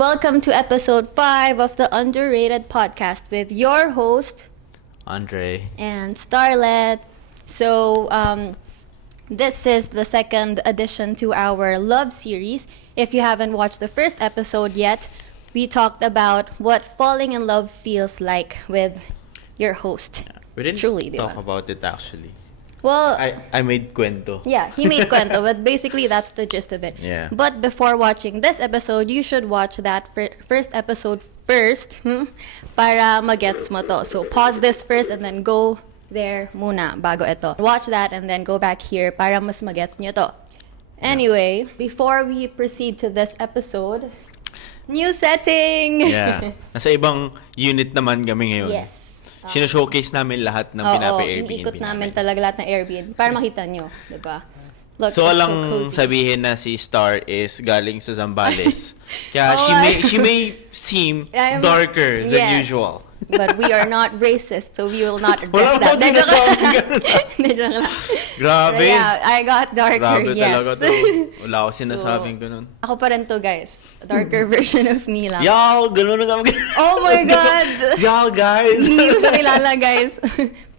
welcome to episode 5 of the UNd'reiTED podcast with your host, Andre. and Starlet. So, this is the second addition to our love series. If you haven't watched the first episode yet, we talked about what falling in love feels like with your host. We didn't Truly, talk diba? about it actually. Well, I made kwento. yeah, he made kwento, but basically that's the gist of it. Yeah. But before watching this episode, you should watch that first episode first para magets mo to. So pause this first and then go there muna bago ito. Watch that and then go back here para mas magets nyo to. Anyway, before we proceed to this episode, new setting! Yeah. Nasa ibang unit naman kami ngayon. Yes. Showcase namin lahat ng pinapa-Airbnb iniikot namin talaga lahat ng Airbnb para makita nyo, di ba? Look, So, it's walang cozy. sabihin na si Star is galing sa Zambales. Kaya Oh, she may seem I'm- darker than yes. usual. But we are not racist, so we will not address Wala that. akong sinasabi ganun. Hindi, joke lang. Grabe. But yeah, I got darker, Grabe yes. talaga to. Wala ako sinasabing ganun. Ako pa rin to, guys. A darker version of me lang. Y'all, ganun na kami. Oh my God! Y'all, guys. Hindi ko siya kilala, guys.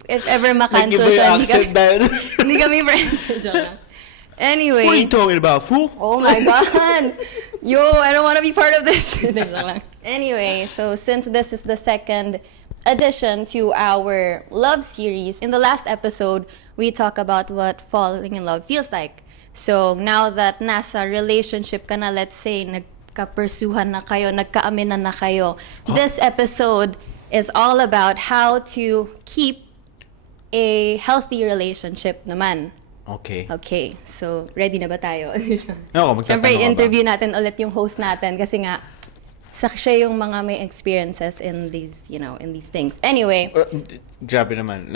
If ever makancel Nag-iba yung siya, accent dahil. hindi kami friends. Joke lang. Anyway. What are you talking about, fool? Oh my God! Yo, I don't want to be part of this. Anyway, so since this is the second addition to our love series, in the last episode, we talk about what falling in love feels like. So now that nasa relationship ka na, let's say, nagka-pursuhan na kayo, nagka-aminan na kayo, this episode is all about how to keep a healthy relationship naman. Okay. Okay, so ready na ba tayo? Ako, magtatanong Siyempre, ka ba? interview natin ulit yung host natin kasi nga, siya yung mga may experiences in these, in these things. Anyway. Grabe naman.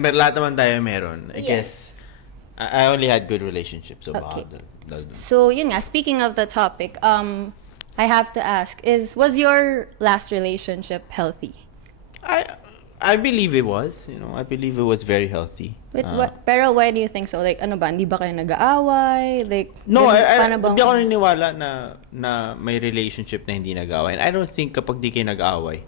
Lahat naman tayo meron. I guess, I only had good relationships. So, Okay. baka So, yun nga, speaking of the topic, I have to ask, was your last relationship healthy? I believe it was. I believe it was very healthy. Pero why do you think so? Like, ano ba? Hindi ba kayo nag-aaway? Like, No, paano bang- hindi ako naniniwala na may relationship na hindi nag-aaway. And I don't think kapag di kayo nag-aaway,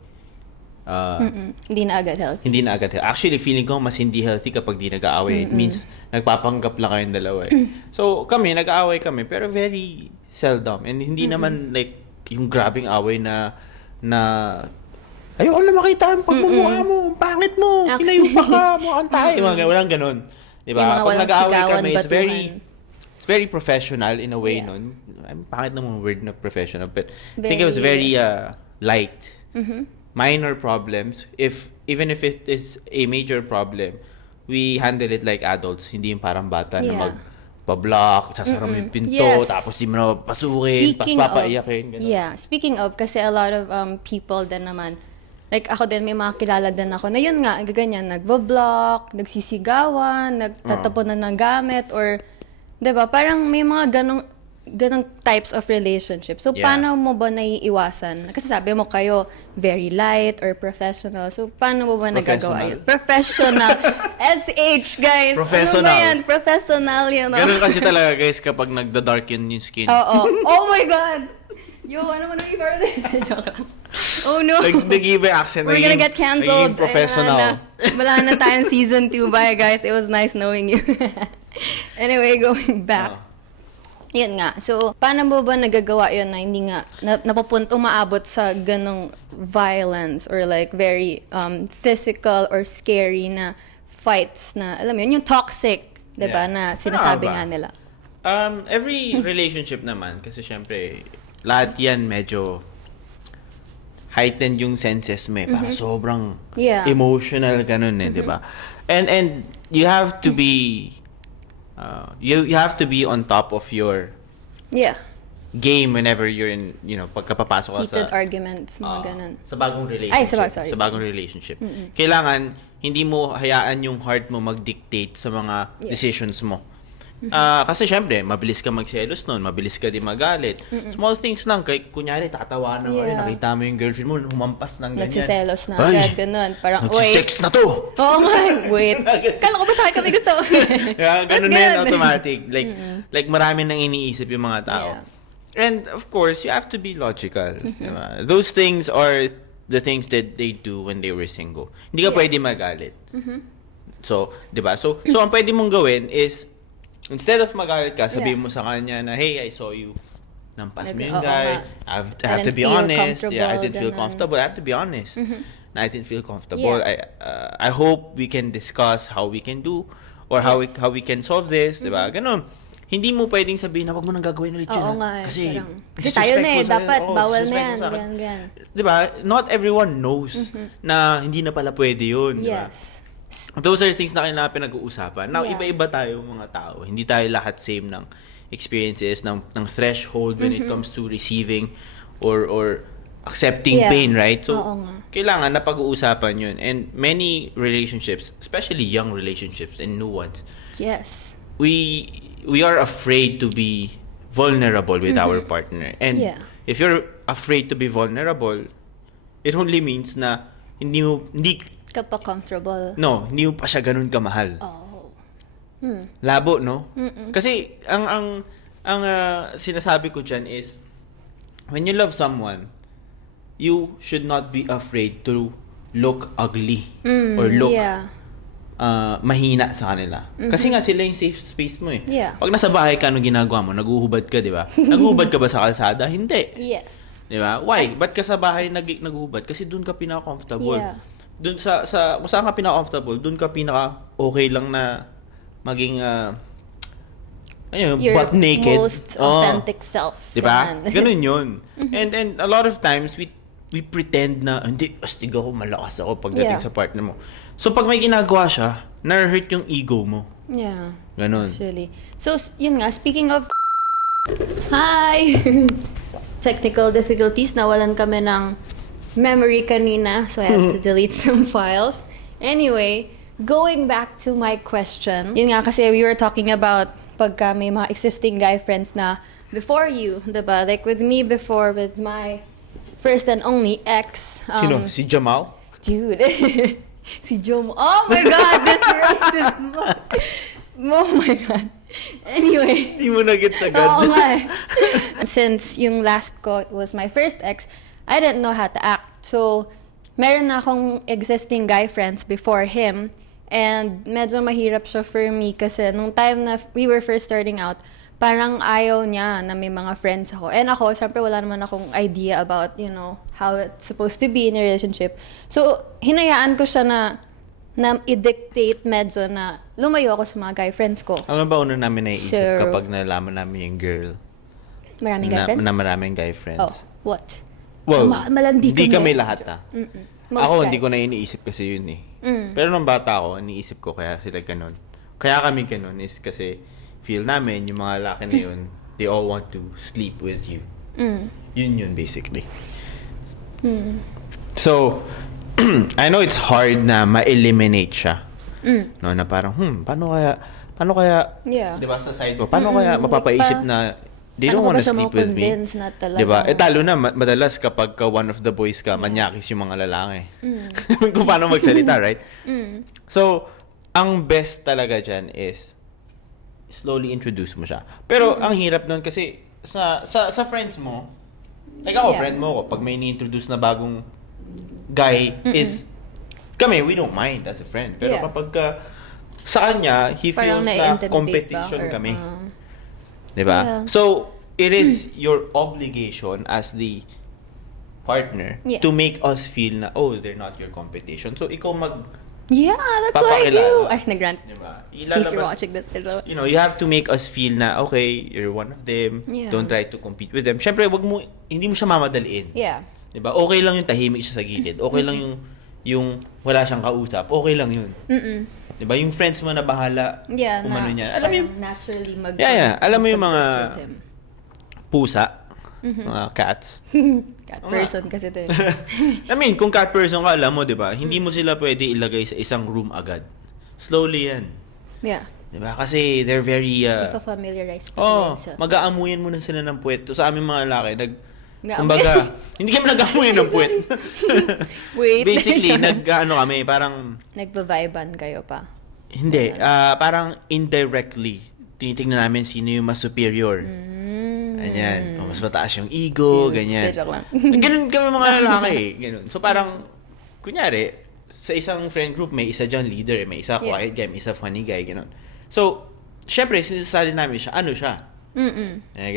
Hindi na agad healthy. hindi na agad. Actually, feeling ko mas hindi healthy kapag di nag-aaway. It means nagpapanggap lang kayong dalawa eh. So, kami, nag-aaway kami, pero very seldom. And hindi naman like yung grabing away na ayoko na makita yung pagmumukha mo, ang pangit mo, Actually. inayupa ka, mukhang tayo. Walang ganun. Diba? Yung mga Pag walang nag-aaway sigawan, kami, batuhan. it's very professional in a way Yeah. nun. Pangit naman word na professional, but I think it was very light. Minor problems. Even if it is a major problem, we handle it like adults. Hindi yung parang bata na magpa-block, sasara mo yung pinto, Yes. tapos di mo na papasukin, tapos papaiyakin. Ganun. Yeah, speaking of, kasi a lot of people din naman, like ako din, may mga kilala din ako, na yun nga, gaganyan, nagbo-block, nagsisigawan, nagtatapunan ng gamit, or, diba, parang may mga ganong types of relationship. So, Yeah. paano mo ba naiiwasan? Kasi sabi mo kayo, very light or professional. So, paano mo ba nagagawa yun? Professional. SH, guys. Professional. Ano ba yan? Professional, Ganun kasi talaga guys kapag nagda-darken yung skin. Oo. Oh my God! Yo, ano mo nang i-part of this? Joke lang. Oh no! Nag-iba accent. We're gonna get canceled. Naging professional. Wala na tayong season 2. Bye, guys. It was nice knowing you. Anyway, going back. Yun nga. So, paano mo ba nagagawa yun na hindi nga napapunta umaabot sa ganong violence or like very physical or scary na fights na, alam mo yun, yung toxic, diba, na sinasabi nga nila. Every relationship naman, kasi syempre, lahat yan medyo heightened yung senses mo eh. Parang sobrang emotional ganun eh, diba? And you have to be you have to be on top of your game whenever you're in, pagkapapasok ka Heated sa arguments, mga ganun. sa bagong relationship. Sorry. Sa bagong relationship. Kailangan hindi mo hayaan yung heart mo mag-dictate sa mga decisions mo. Kasi syempre, mabilis ka magselos noon, mabilis ka din magalit. Small things lang, kunyari tatawanan mo, nakita mo yung girlfriend mo, humampas ng ganyan. Nagsiselos na agad, ganun. Parang, nagsisex na to! Oo nga, wait. Kala ko ba sa akin kami gusto? Ganun na yun, automatic. Like marami nang iniisip yung mga tao. And of course, you have to be logical. Diba? Those things are the things that they do when they were single. Hindi ka pwede magalit. So, 'di ba? So ang pwede mong gawin is instead of magalit ka, sabihin mo sa kanya na, "Hey, I saw you. Nampas mo yung guy. I have to be honest. Yeah, I didn't feel comfortable. I have to be honest. I didn't feel comfortable. I hope we can discuss how we can do or how we can solve this." 'Di ba? Ganun. Hindi mo pwedeng sabihin na wag mo nang gagawin ulit yun. Kasi tayo na dapat bawal na yan. Ganyan. 'Di ba? Not everyone knows na hindi na pala pwede yun, 'di ba? Those are things na kailangan pinag-uusapan. Now, iba-iba tayo mga tao. Hindi tayo lahat same ng experiences, ng threshold when it comes to receiving or accepting pain, right? So, kailangan na pag-uusapan yun. And many relationships, especially young relationships and new ones, we are afraid to be vulnerable with our partner. And if you're afraid to be vulnerable, it only means na hindi ka pa comfortable. No, hindi mo pa siya ganun kamahal. Labo, no? Kasi ang sinasabi ko dyan is when you love someone, you should not be afraid to look ugly or look mahina sa kanila. Kasi nga sila yung safe space mo eh. Pag nasa bahay ka, anong ginagawa mo? Naguhubad ka, di ba? Naguhubad ka ba sa kalsada? Hindi. Yes. Di ba? Why? Ba't ka sa bahay naguhubad? Kasi doon ka pinaka-comfortable. Doon sa kung saan ka pinaka-comfortable, doon ka pinaka-okay lang na maging your butt naked. Most authentic self. Diba? Ganun yun. And a lot of times, we pretend na, hindi, astig ako, malakas ako pagdating sa partner mo. So, pag may ginagawa siya, na-hurt yung ego mo. Yeah. Ganun. Actually. So, yun nga, speaking of hi! Technical difficulties, nawalan kami ng memory kanina, so I had to delete some files. Anyway, going back to my question, yun nga kasi we were talking about pagka may mga existing guy friends na before you, diba? Like with me before, with my first and only ex. Sino? Si Jamal? Dude. Si Jom. Oh my God, this racist mo. Oh my God. Anyway. Hindi mo na-get agad. Oo nga. Since yung last ko was my first ex, I didn't know how to act. So, meron na akong existing guy friends before him. And medyo mahirap siya for me kasi nung time na we were first starting out, parang ayaw niya na may mga friends ako. And ako, syempre wala naman akong idea about, how it's supposed to be in a relationship. So, hinayaan ko siya na i-dictate medyo na lumayo ako sa mga guy friends ko. Ano ba una namin naiisip kapag nalaman namin yung girl? Maraming guy friends? Na maraming guy friends. Oh, what? Well, malandi hindi kami lahat Ako, guys. hindi ko na iniisip kasi yun eh. Pero nung bata ako, iniisip ko kaya sila ganun. Kaya kami ganun is kasi feel namin yung mga lalaki na yun, they all want to sleep with you. Yun basically. So, I know it's hard na ma-eliminate siya. No, na parang, paano kaya, di ba sa side ko, paano kaya mapapaisip na they don't want to sleep with me. Diba? Talo na, madalas kapag one of the boys ka, manyakis yung mga lalaki. Kung paano magsalita, right? So, ang best talaga dyan is slowly introduce mo siya. Pero, ang hirap nun kasi sa friends mo, like ako, friend mo ako, pag may ni-introduce na bagong guy is, kami, we don't mind as a friend. Pero kapag sa kanya, he feels na competition kami. Diba? So, it is your obligation as the partner to make us feel na, they're not your competition. So, ikaw that's what I do. Ay, nag-rant. Diba? Please, you're watching that. You have to make us feel na, okay, you're one of them. Don't try to compete with them. Siyempre, hindi mo siya mamadaliin. Diba? Okay lang yung tahimik siya sa gilid. Okay lang yung wala siyang kausap. Okay lang yun. Diba? Yung friends mo na bahala kung ano niyan. Alam mo yung naturally alam mo yung mga pusa, mga cats. Cat person kasi ito. I mean, kung cat person ka, alam mo, diba? Hindi mo sila pwede ilagay sa isang room agad. Slowly yan. Diba? Kasi they're very ipa-familiarize mag-aamuyan mo na sila ng puwet. So, sa aming mga lalaki, kumbaga, hindi kami nag-amuyan ng puwet. Wait. Basically, kami, parang nagva-viban kayo pa? Hindi. Parang indirectly, tinitingnan namin sino yung mas superior. Ganyan. O, mas mataas yung ego, ganyan. Joke lang. Ganun kami mga lalaki. Ganun. So parang, kunyari, sa isang friend group, may isa dyan leader, may isa quiet guy, may isa funny guy, ganun. So, syempre, sinasali namin siya, ano siya?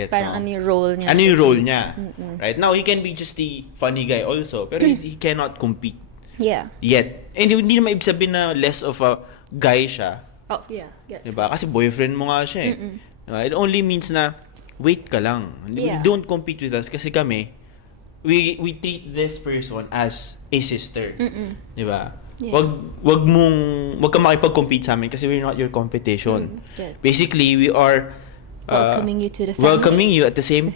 Parang ano yung role niya. Ano yung role niya? Right? Now, he can be just the funny guy also, pero he cannot compete. Yeah. Yet. And hindi naman ibig sabihin na less of a guy siya. Oh, yeah. Yes. Diba? Kasi boyfriend mo nga siya eh. Diba? It only means na, wait ka lang. Yeah. Don't compete with us kasi kami, we treat this person as a sister. Diba? Yeah. Wag ka makipag-compete sa amin kasi we're not your competition. Basically, we are welcoming you to the family. Welcoming you at the same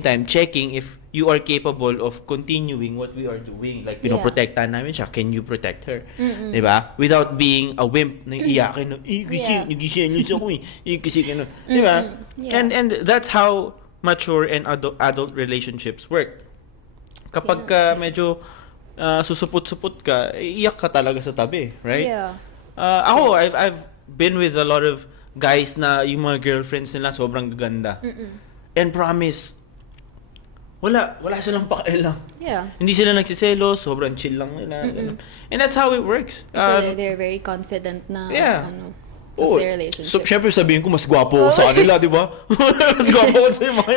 time checking if you are capable of continuing what we are doing. Like, pinoprotektahan namin siya. Can you protect her? Diba? Without being a wimp na iyakin na, kasi, nagisyan niyo sa ko kasi gano'n. Diba? And that's how mature and adult relationships work. Kapag medyo susupot-supot ka, iyak ka talaga sa tabi, right? Yeah. Ako, I've been with a lot of guys na yung mga girlfriends nila sobrang gaganda. And promise, wala silang pakialam. Yeah. Hindi sila nagsiselos, sobrang chill lang nila. And that's how it works. Kasi they're very confident na of their relationship. So, syempre sabihin ko, mas gwapo ako sa kanila, di ba? Mas gwapo ako sa mga.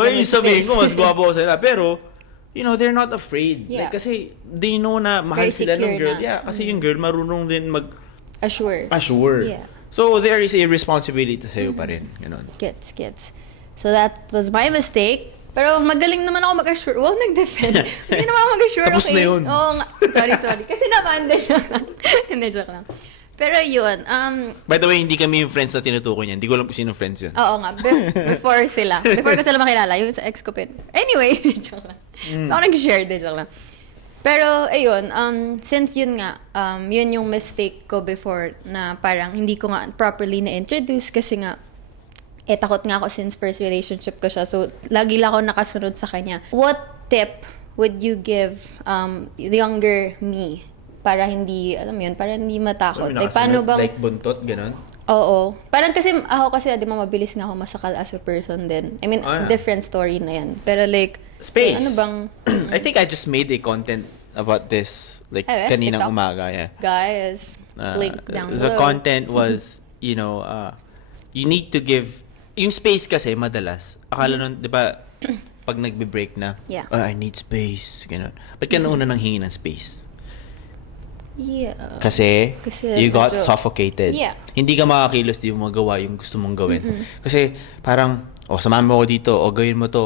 May sabihin ko, mas gwapo ako sa kanila. Pero, you know, they're not afraid. Yeah. Like, kasi they know na mahal very sila ng girl. Na. Yeah, kasi yung girl marunong din assure. Yeah. So, there is a responsibility sa'yo pa rin. Ganun. Gets. So, that was my mistake. Pero magaling naman ako mag-assure. Wow, nag-defend. Hindi naman ako mag-assure. Tapos okay? na yun. Oo nga. Sorry. Kasi naman din. Hindi, joke lang. Pero yun. By the way, hindi kami yung friends na tinutukoy niyan. Hindi ko alam kung sino friends yun. Oo nga. Before sila. Before ko sila makilala. Yung sa ex ko pin. Anyway, joke lang. Ako nag-share din, joke lang. Pero, ayun, since yun nga, yun yung mistake ko before na parang hindi ko nga properly na-introduce kasi nga, takot nga ako since first relationship ko siya. So, lagi lang ako nakasunod sa kanya. What tip would you give the younger me para hindi, alam mo yun, para hindi matakot? Like, paano bang... Like buntot, gano'n? Oo. Parang kasi, ako kasi, di ba, mabilis nga ako masakal as a person din. I mean, different story na yan. Pero like, space. Ano bang... I think I just made a content about this, like, kaninang TikTok. Umaga, yeah. Guys, link down the below. content was, you know, you need to give, yung space kasi, madalas, akala nun, di ba, pag nagbe-break na, I need space, gano'n. Ba't ka nauna nang hingi ng space? Yeah. Kasi you got medyo suffocated. Yeah. Hindi ka makakilos, di mo magawa yung gusto mong gawin. Kasi parang, samahan mo ako dito, gawin mo to,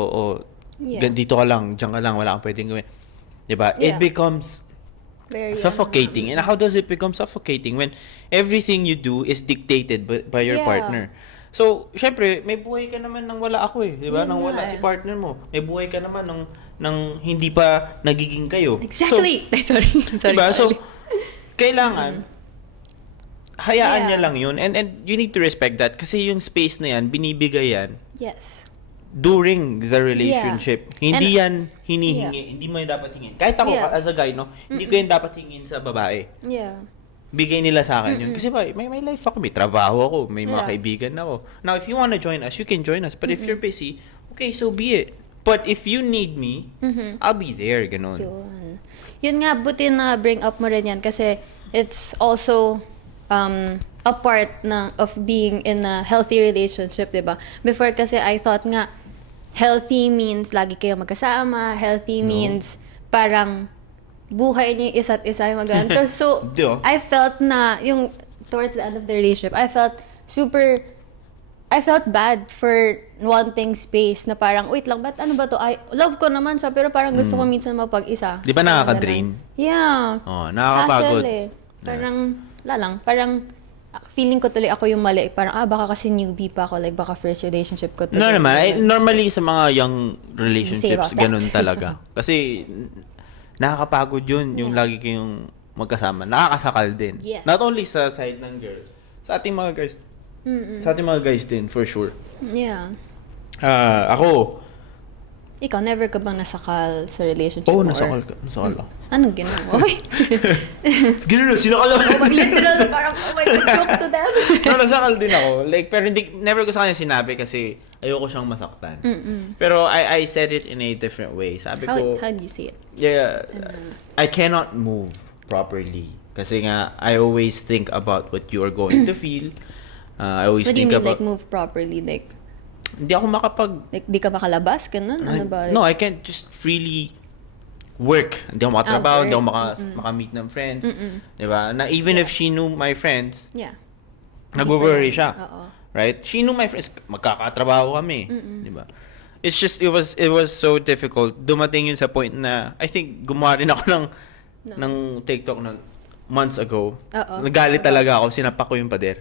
dito ka lang, diyan ka lang, wala kang pwedeng gawin. Diba? Yeah. It becomes very suffocating. And how does it become suffocating when everything you do is dictated by your partner? So, syempre, may buhay ka naman nang wala ako eh. Diba? Nang wala si partner mo. May buhay ka naman nang hindi pa nagiging kayo. Exactly. So, sorry. Diba? So, kailangan hayaan niya lang yun. And you need to respect that. Kasi yung space na yan, binibigay yan during the relationship. Hindi yan hinihingi. Hindi mo yan dapat hingin. Kahit ako, as a guy, no, hindi ko yan dapat hingin sa babae. Yeah. Bigay nila sa akin yun. Kasi may life ako, may trabaho ako, may mga kaibigan ako. Now, if you wanna join us, you can join us. But if you're busy, okay, so be it. But if you need me, I'll be there, ganon. Yun nga, buti na bring up mo rin yan kasi it's also a part of being in a healthy relationship, diba? Before kasi I thought nga, healthy means lagi kayo magkasama, healthy means parang buhay niyo isa't isa yung maganda. So, I felt na, yung towards the end of the relationship, I felt bad for wanting space na parang, wait lang, ba't ano ba to? Love ko naman siya, pero parang gusto ko minsan mapag-isa. Di ba nakaka-drain? Yeah. Nakakapagod. Parang, parang feeling ko tuloy ako yung mali. Parang, baka kasi newbie pa ako. Like, baka first relationship ko tuloy. No naman. Normally sa mga young relationships, ganun talaga. Kasi, nakakapagod yun. Yung lagi kayong magkasama. Nakakasakal din. Yes. Not only sa side ng girls. Sa ating mga guys. Sa ating mga guys din, for sure. Yeah. Ako, Ikaw, never ka bang nasakal sa relationship Oo, mo? nasakal ako. Anong ginawa? Gano'n, sinakal ako. Literal, parang, oh my God, joke to them. No, nasakal din ako. Like, pero never ko sa kanya sinabi kasi ayoko siyang masaktan. Pero I said it in a different way. Sabi ko, How do you say it? yeah, I cannot move properly. Kasi nga, I always think about what you are going to feel. I always What do you think mean, about... like, move properly? Like, Hindi ako like di ka makalabas? Ganun? Ano ba? No, I can't just freely work. Hindi ako makatrabaho, hindi ako makamit ng friends. Diba? Na even if she knew my friends, Yeah. nag-worry siya. Oo. Right? She knew my friends, magkakatrabaho kami. Diba? It's just, it was so difficult. Dumating yun sa point na, I think, gumawa rin ako ng TikTok na months ago. Nagalit talaga ako, sinapak ko yung pader.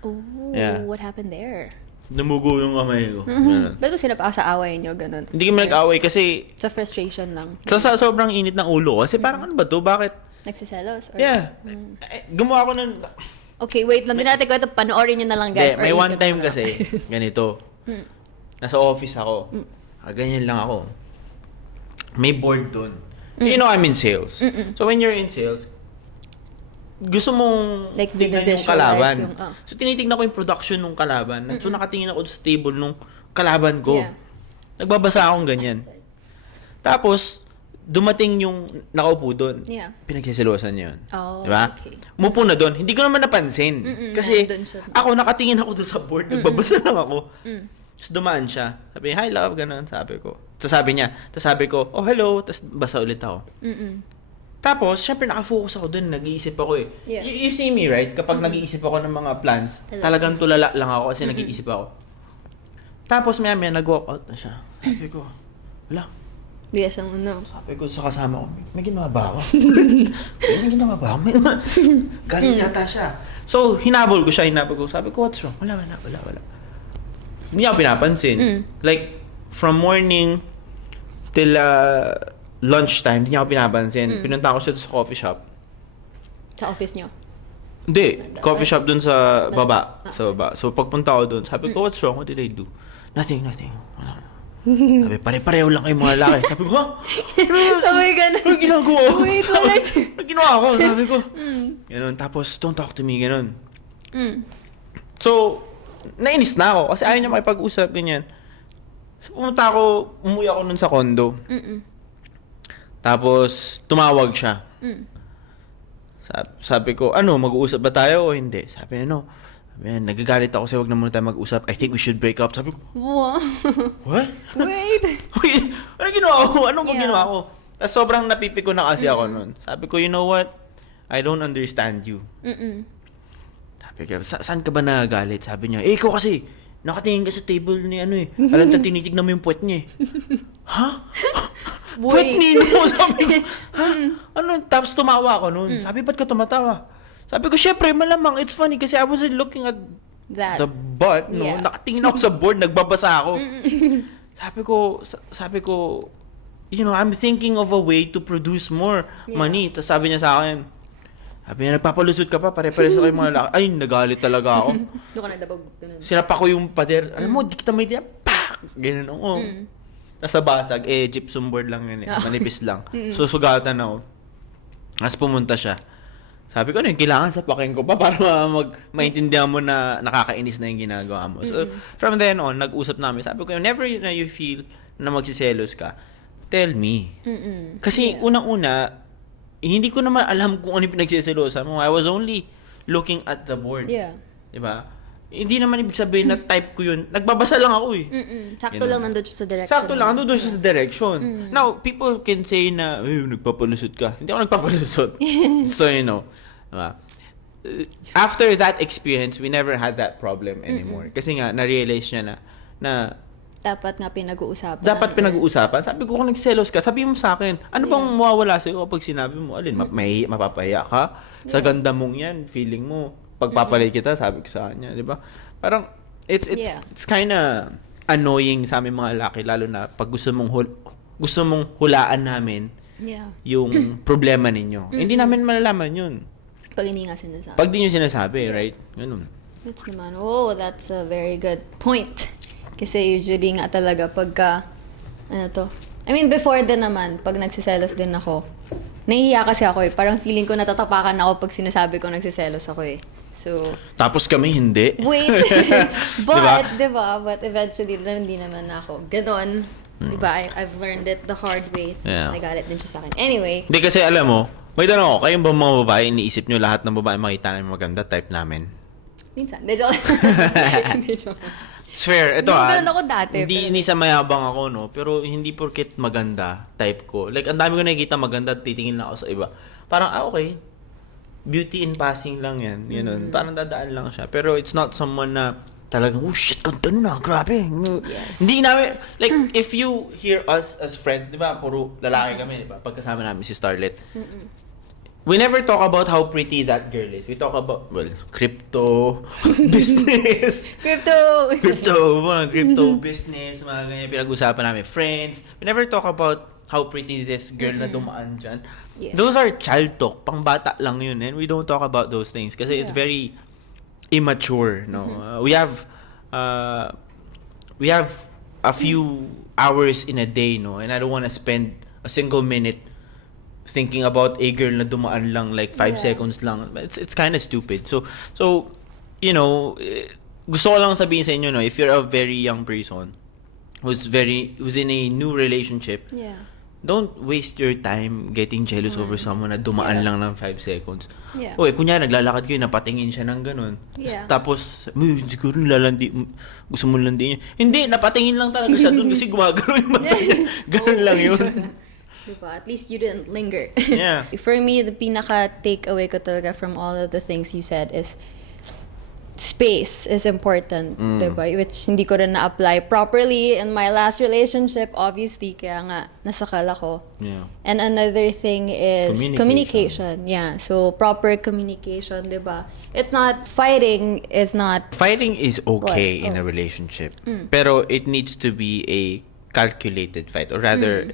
Oh, Yeah. what happened there? Namugo yung kamay ko. Ganun. Ba't mo sinapak sa away nyo? Ganun. Hindi kami nag-away kasi Sa frustration lang. sa sobrang init ng ulo ko. Kasi parang ano ba to? Bakit? Nagsiselos? Or... Yeah. Gumawa ko ng... Okay, wait lang. Hindi natin ko ito. Panoorin nyo na lang, guys. May Or one isip time mo lang. kasi, ganito. Nasa office ako. Ganyan lang ako. May board dun. You know, I'm in sales. So when you're in sales, gusto mong Like, tignan yung visualize kalaban. yung, So tinitignan ko yung production ng kalaban. So nakatingin ako sa table nung kalaban ko. Yeah. Nagbabasa akong ganyan. Tapos, dumating yung nakaupo doon. Yeah. Pinagsisilosan niya yun. Oh, Diba? okay. Umupo na doon. Hindi ko naman napansin. Kasi nandun siya. ako nakatingin ako doon sa board. Nagbabasa lang ako. Tapos dumaan siya. Sabi, hi love, ganun. Sabi ko. Tapos sabi niya. Tapos sabi ko, oh hello. Tapos basa ulit ako. Tapos, syempre nakafocus ako doon. Nag-iisip ako eh. Yeah. You see me, right? Kapag nag-iisip ako ng mga plans, talagang tulala lang ako kasi nag-iisip ako. Tapos maya nag-walk out na siya. Sabi ko, wala. Hindi siyang ano. Sabi ko sa kasama ko, may ginawa ba ako? may ginawa ba ako? Galit yata siya. So, hinabol ko siya. Sabi ko, what's wrong? Wala. Hindi ako pinapansin. Like, from morning till lunchtime, hindi niya ako pinapansin. Pinunta ko siya sa coffee shop. Sa office nyo? Hindi, coffee shop dun sa baba. Sa baba. So, pagpunta ko dun, sabi ko, what's wrong? What did I do? Nothing. Wala. Sabi, pare-pareho lang kayo mga lalaki. Sabi ko, ha? Sabi ka na. Ano ginagawa ko? Wait, wala. Ano ginawa ko? Sabi ko. Ganun. Tapos, don't talk to me. Ganun. So, nainis na ako. Kasi ayaw niya makipag-usap. Ganyan. So, umuwi ako nun sa condo. Tapos, tumawag siya. Sabi ko, mag-uusap ba tayo o hindi? Sabi, nagagalit ako kasi wag na muna tayo mag-usap. I think we should break up. Sabi ko, Wow. what? Wait. Wait, anong ginawa ko? Anong ginawa ko? Tapos sobrang napipiko na kasi ako nun. Sabi ko, you know what? I don't understand you. Sabi ko, saan ka ba nagagalit? Sabi niya, ikaw kasi, nakatingin ka sa table ni alam na tinitignan mo yung puwet niya eh. Ha? Puwet ninyo? Sabi ko, ha? Tapos tumawa ako nun. Sabi, ba't ka tumatawa? Sabi ko, syempre, malamang, it's funny kasi I wasn't looking at the butt, no? Yeah. Nakatingin ako sa board, nagbabasa ako. Sabi ko, you know, I'm thinking of a way to produce more money. Tapos sabi niya sa akin, nagpapalusot ka pa, pare-pares kayo mga lalaki. Ay, nagalit talaga ako. Doon ka nagdabag. Sinapa ko yung pader. Alam mo, di kita may diya, pak! Ganun ako. Tapos nabasag, gypsum board lang yun eh. Manipis lang. Susugatan ako. Tapos pumunta siya. Sabi ko, kailangan sapakin ko pa para maintindihan mo na nakakainis na yung ginagawa mo. So, from then on, nag-usap namin. Sabi ko, whenever na you feel na magsiselos ka, tell me. Kasi unang-una, hindi ko naman alam kung ano yung pinagsiselosan mo. I was only looking at the board. Yeah. Diba? Hindi naman ibig sabihin na type ko yun. Nagbabasa lang ako eh. Sakto lang nandun siya sa direction. Sakto lang, nandun siya sa direction. Now, people can say na, nagpapalusot ka. Hindi ako nagpapalusot. So, you know, after that experience, we never had that problem anymore. Kasi nga, na-realize niya na dapat nga pinag-uusapan. dapat pinag-uusapan. Sabi ko, kung nagselos ka, sabi mo sa akin, ano bang mawawala sa'yo kapag sinabi mo, mapapahiya ka? Sa ganda mong yan, feeling mo, pagpapalit kita, sabi ko sa kanya, di ba? Parang, it's kinda annoying sa aming mga lalaki, lalo na pag gusto mong hulaan namin yung problema ninyo. Hindi namin malalaman yun. Pag hindi nga sinasabi. Pag di nyo sinasabi, right? Ganun. That's naman. Oh, that's a very good point. Kasi usually nga talaga pagka ano to? I mean, before din naman, pag nagsiselos din ako, nahihiya kasi ako eh. Parang feeling ko natatapakan ako pag sinasabi ko nagsiselos ako eh. So, Tapos kami hindi. wait. But, diba? But eventually, hindi naman ako. Ganon. Diba? I've learned it the hard way. So, Yeah. I got it din siya sa akin. Anyway. Hindi kasi alam mo, may tanong ako, kayong ba mga babae, iniisip nyo lahat ng babae makita namin maganda, type namin? Minsan. Hindi, joke. Hindi, joke. It's fair. Ito Ganun ako dati. Hindi sa mayabang ako, no? Pero hindi porket maganda, type ko. Like, ang dami ko nakikita maganda, titingin lang ako sa iba. Parang, okay. Beauty in passing lang yan. Yun, parang dadaan lang siya. Pero it's not someone na talagang, oh shit, ganda nun grabe. Yes. Hindi namin, like, if you hear us as friends, di ba, puro lalaki kami, di ba? Pagkasama namin si Starlet. We never talk about how pretty that girl is. We talk about, well, crypto, business. Crypto business, mga ganyan pinag-usapan namin. Friends. We never talk about how pretty this girl na dumaan dyan. Yeah. Those are child talk. Pang bata lang yun. And we don't talk about those things kasi it's very immature. No, we have a few hours in a day, no, and I don't want to spend a single minute thinking about a girl na dumaan lang like 5 seconds lang. It's kind of stupid. So you know, gusto ko lang sabihin sa inyo, no, if you're a very young person who's in a new relationship, don't waste your time getting jealous over someone na dumaan lang ng 5 seconds. Oy, kunya naglalakad kayo, napatingin siya ng ganun. Tapos, siguro gusto mo landiin niya. Hindi, napatingin lang talaga siya doon kasi gumagano yung mata niya. Ganun lang yun. Diba? At least you didn't linger. Yeah. For me, the pinaka takeaway ko talaga from all of the things you said is space is important, diba? Which hindi ko rin na-apply properly in my last relationship, obviously, kaya nga nasakal ako. Yeah. And another thing is communication. Yeah, so proper communication, diba? It's not, fighting is okay in a relationship. Pero it needs to be a calculated fight, or rather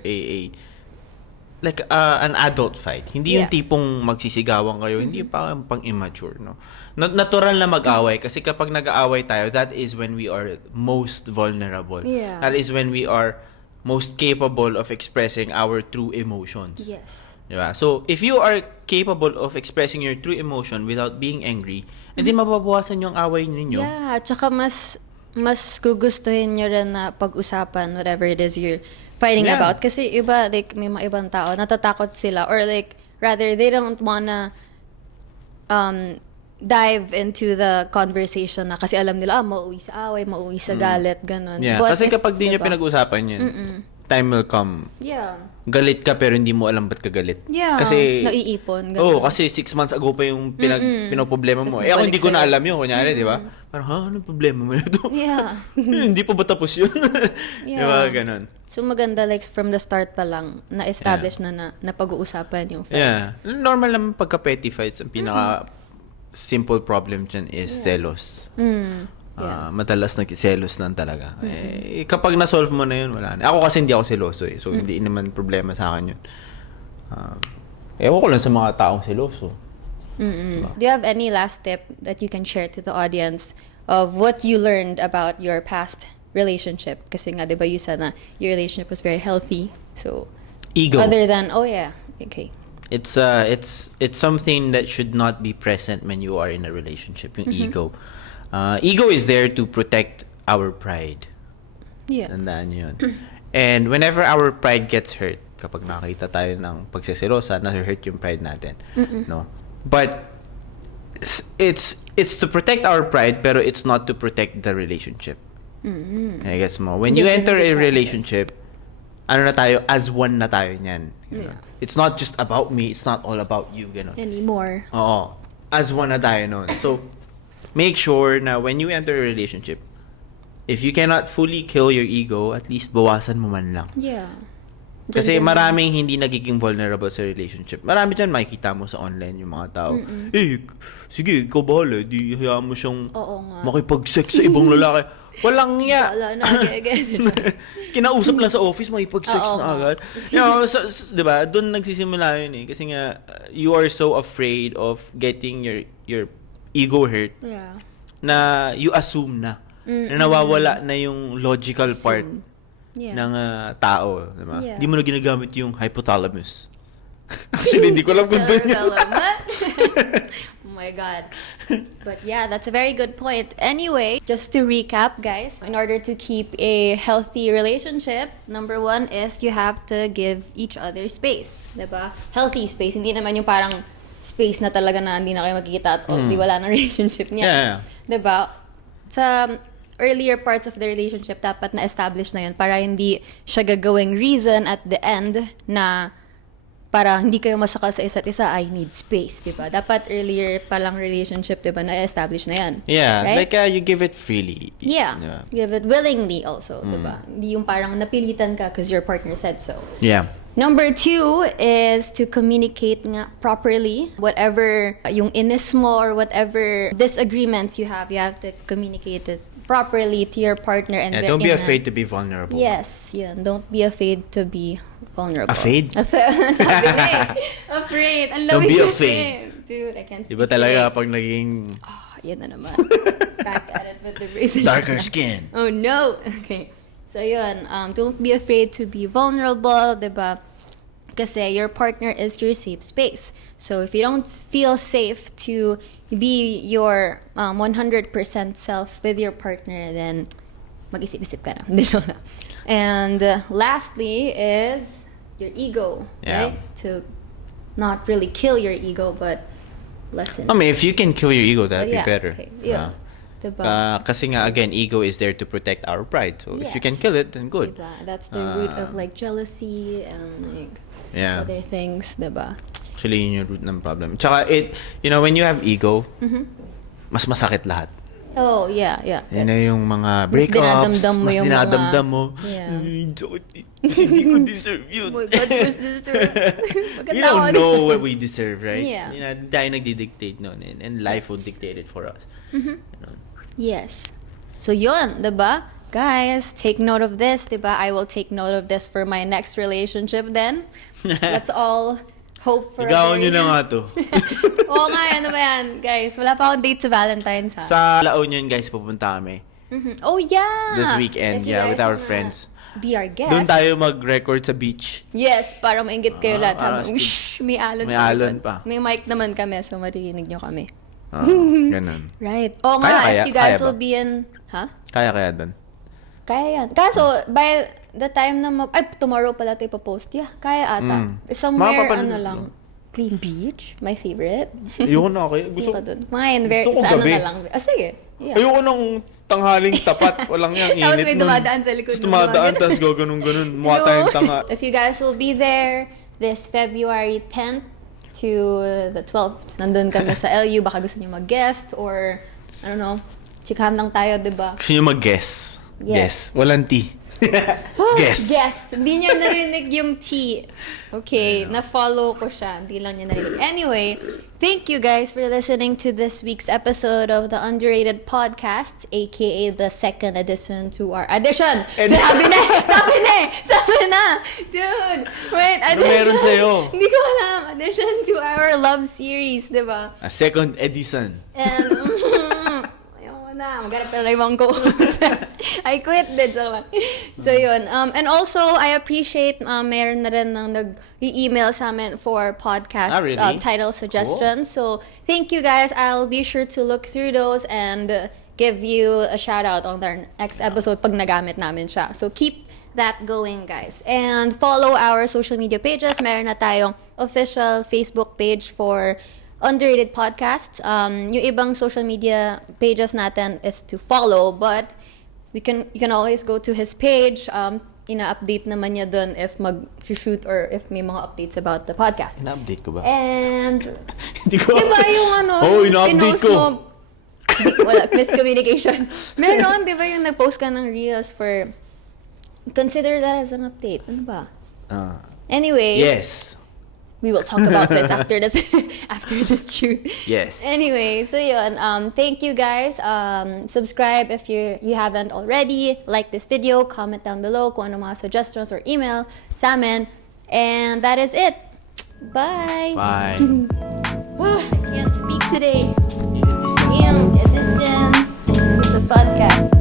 an adult fight. Hindi yung tipong magsisigawan kayo, hindi yung pang immature, no. Natural na mag-away kasi kapag nag-aaway tayo, that is when we are most vulnerable. Yeah. That is when we are most capable of expressing our true emotions. Yes. Diba? So, if you are capable of expressing your true emotion without being angry, hindi mababawasan yung away ninyo. Yeah, tsaka mas gugustuhin nyo rin na pag-usapan whatever it is you're fighting about. Kasi iba, like, may mga ibang tao, natatakot sila, or like, rather, they don't wanna dive into the conversation na kasi alam nila, mauwi sa away, mauwi sa galit, ganun. Yeah, But kasi kapag di nyo pinag-usapan yun, time will come. Yeah. Galit ka pero hindi mo alam ba't ka galit. Yeah. Kasi, naiipon, ganun. kasi 6 months ago pa yung pinoproblema mo. Tas Ako hindi ko na balik alam yun, kunyari, di ba? Parang, anong problema mo na ito? Yeah. Hindi pa ba tapos yun? Yeah. Di ba, ganun. So maganda, like, from the start pa lang, na-establish na pag-uusapan yung fights. Yeah. Normal naman pagka petty fights, ang pinaka simple problem dyan is selos. Madalas nagselos lang talaga. Kapag na-solve mo na yun, wala na. Ako kasi hindi ako seloso eh. So, hindi naman problema sa akin yun. Ewan ko lang sa mga taong seloso. Do you have any last tip that you can share to the audience of what you learned about your past relationship? Kasi nga, di ba, you said na your relationship was very healthy. So, Ego. other than, okay. It's something that should not be present when you are in a relationship, yung ego. Ego is there to protect our pride. Yeah. Tandaan yun. And whenever our pride gets hurt, kapag nakita tayo ng pagseselosa, na-hurt yung pride natin. No? But it's to protect our pride, pero it's not to protect the relationship. I guess mo. When you enter a relationship, ano na tayo, as one na tayo niyan. Yeah. It's not just about me, it's not all about you, gano'n. Anymore. Oo. As one na tayo nun. So, make sure na when you enter a relationship, if you cannot fully kill your ego, at least bawasan mo man lang. Yeah. Kasi maraming hindi nagiging vulnerable sa relationship. Marami dyan makikita mo sa online yung mga tao. Sige, ikaw bahala. Di hayaan mo siyang makipag-sex sa ibang lalaki. Walang nga. Wala na, again. Kinausap lang sa office, makipag-sex na agad. You know, diba? Doon nagsisimula yun eh. Kasi nga, you are so afraid of getting your ego hurt. Yeah. Na you assume na. Na nawawala na yung logical part. ng tao, diba? Yeah. Hindi mo na ginagamit yung hypothalamus. Actually, hindi ko alam kung doon yun. Oh my God. But yeah, that's a very good point. Anyway, just to recap, guys, in order to keep a healthy relationship, number 1 is you have to give each other space. Diba? Healthy space. Hindi naman yung parang space na talaga na hindi na kayo magkikita at di wala ng relationship niya. Yeah. Diba? Sa earlier parts of the relationship, dapat na-establish na yun para hindi siya gagawing reason at the end na para hindi kayo masakal sa isa't isa, I need space, diba? Dapat earlier palang relationship, diba, na-establish na yan. Yeah, right? like you give it freely. Yeah, give it willingly also, diba? Hindi yung parang napilitan ka because your partner said so. Yeah. Number 2 is to communicate nga properly. Whatever yung inis mo or whatever disagreements you have to communicate it properly to your partner. And Don't be afraid to be vulnerable. Yes, yun. Don't be afraid to be vulnerable. Afraid? Sabi na eh. Afraid. Ang Don't lamig be kasi. afraid. Dude, I can't speak. Diba talaga today. pag naging Yan na naman. Back at it with the bracelet. darker skin? Oh no! Okay. So yun, don't be afraid to be vulnerable, diba? Kasi your partner is your safe space. So if you don't feel safe to be your 100% self with your partner, then mag-isip-isip ka na. And lastly is your ego, Yeah. right? To not really kill your ego, but lessen. I mean, if you can kill your ego, that'd be Yeah, better. okay. Yeah. Diba? Kasi nga, again, ego is there to protect our pride. So if you can Yes. kill it, then good. Diba? That's the root of like jealousy and like Yeah. other things, diba? Actually, yun yung root ng problem. Tsaka, when you have ego, mas masakit lahat. Oh, yeah. Yan na yung mga Mas breakups, dinadamdam mo mas yung dinadamdam mga- mo. Yeah. Ay, sakit eh. Kasi hindi ko deserve yun. Oh my God, who's this? You don't know what we deserve, right? Yeah. Tayo nagdi-dictate nun. And life will dictate it for us. You know? Yes. So yun, diba? Guys, take note of this, diba? I will take note of this for my next relationship then. Let's all hope for Ikaw nyo na nga to. Oo nga, ano ba yan? Guys, wala pa akong date sa Valentine's, ha? Sa La Union, guys, pupunta kami. Oh, yeah! This weekend, If you with guys our wanna friends. Be our guest. Doon tayo mag-record sa beach. Yes, para maingit kayo lahat. para Habang, whoosh, may alon may pa. alon doon. pa. May mic naman kami, so maririnig nyo kami. Ganun. Right. Oo nga, Kaya? if you guys Kaya ba? will be in... Ha? Kaya doon. Kaya yan. Kaso, by the time na... tomorrow pala tayo pa-post. Yeah, kaya ata. Somewhere, Makapapanood ano lang. Clean Beach, my favorite. Ayoko na kayo. Gusto Yung pa dun. Mine, very, gusto ko sa ano gabi. na lang. Sige. Yeah. Ayoko nang tanghaling tapat. Walang yung init Tapos may nun. dumadaan sa likod Tapos ng dumadaan, mga tapos gaganon-ganon. Mukha tayong tanga. If you guys will be there this February 10th to the 12th, nandun kami sa LU, baka gusto niyo mag-guest or, I don't know, chikahan lang tayo, diba? Gusto nyo mag-guess? Yes. Walang tea. Guess. Guest. Hindi niya narinig yung T. Okay, na-follow ko siya. Hindi lang niya narinig. Anyway, thank you guys for listening to this week's episode of the Und'reiTED podcast, aka the second edition to our addition. Sabi na! Dude, wait, Ano addition. meron sa'yo? Hindi ko alam. Addition to our love series, di ba? A second edition. And, ayoko na. Maghanap na ibang ko. I quit din. So, yun. And also, I appreciate meron na rin nang nag-email sa amin for podcast really? title suggestions. So, thank you guys. I'll be sure to look through those and give you a shout out on our next episode pag nagamit namin siya. So, keep that going, guys. And follow our social media pages. Meron na tayong official Facebook page for Und'reiTED Podcast. Yung ibang social media pages natin is to follow, but you can always go to his page. Ina-update naman niya dun if mag-shoot or if may mga updates about the podcast. Ina-update ko ba? And, Hindi ko. diba yung ano, ina-update pinost ko. mo, wala, miscommunication. Meron, diba yung nag-post ka ng reels for, consider that as an update. Ano ba? Anyway. Yes. We will talk about this after this shoot. Yes. Anyway, so yun. Thank you guys. Subscribe if you haven't already. Like this video. Comment down below kung ano mga suggestions or email sa amin. And that is it. Bye. Bye. I can't speak today. Edition to the podcast.